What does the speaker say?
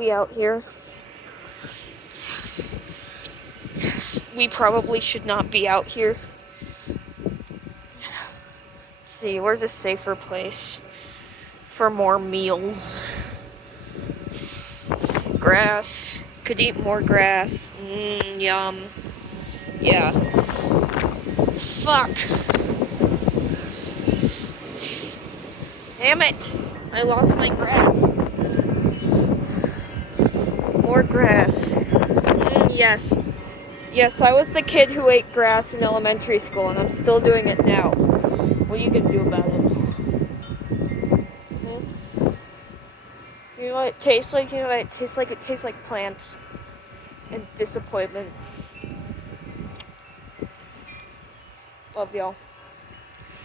we out here. We probably should not be out here. Let's see, where's a safer place for more meals? Grass. Could eat more grass. Yum. Yeah. Fuck. Damn it. I lost my grass. More grass. Yes. Yes, I was the kid who ate grass in elementary school, and I'm still doing it now. What are you gonna do about it? You know what it tastes like? You know what it tastes like? It tastes like plants and disappointment. Love y'all.